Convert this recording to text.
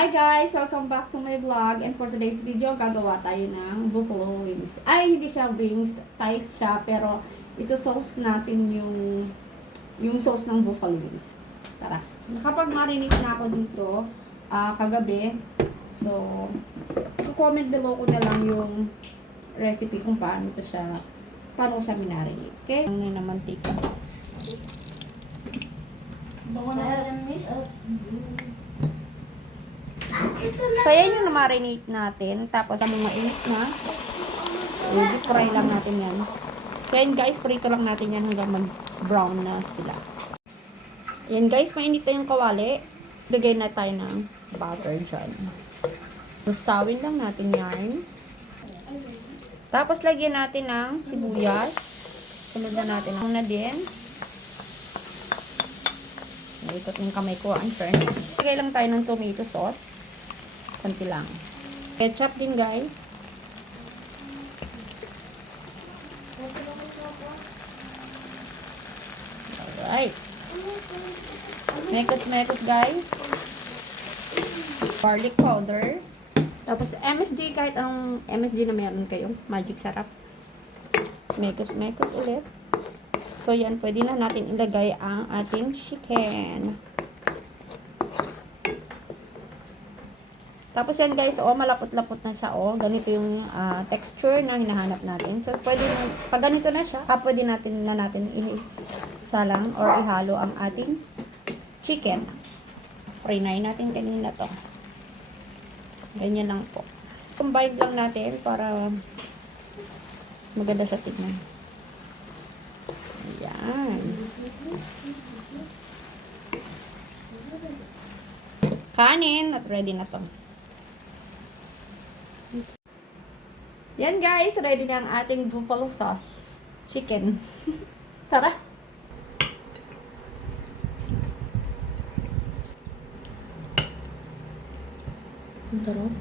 Hi guys! Welcome back to my vlog, and for today's video, gagawa tayo ng buffalo wings. Ay, hindi siya wings, tight siya, pero ito-sauce natin yung sauce ng buffalo wings. Tara! Nakapag-marinate na ako dito kagabi. So, comment below ko na lang yung recipe kung paano ko siya minarinate. Okay? Ang na mantika. So, yan yung na-marinate natin. Tapos, ang mga init na. I-fry lang natin yan. So, yan guys, prito lang natin yan hanggang mag-brown na sila. Yan guys, mainit na yung kawali. Lagay na tayo ng butter dyan. Sawin lang natin yan. Tapos, lagyan natin ng sibuyas. Sunod na natin ang na din. Naikot ng kamay ko, ang fairness. Lagay lang tayo ng tomato sauce. Konti lang. Ketchup din, guys. Alright. Mekos, guys. Garlic powder. Tapos, MSG, kahit anong MSG na meron kayo. Magic sarap. Mekos ulit. So, yan. Pwede na natin ilagay ang ating chicken. Tapos yan guys, malapot-lapot na siya, ganito yung texture na hinahanap natin. So, pwede na, pag ganito na siya, pwede natin isa-salang or ihalo ang ating chicken. Prinay natin kanina to. Ganyan lang po. Combine lang natin para maganda sa tignan. Ayan. Kanin at ready na to. Yan guys, ready na ang ating buffalo sauce chicken. Tara! Ang sarap.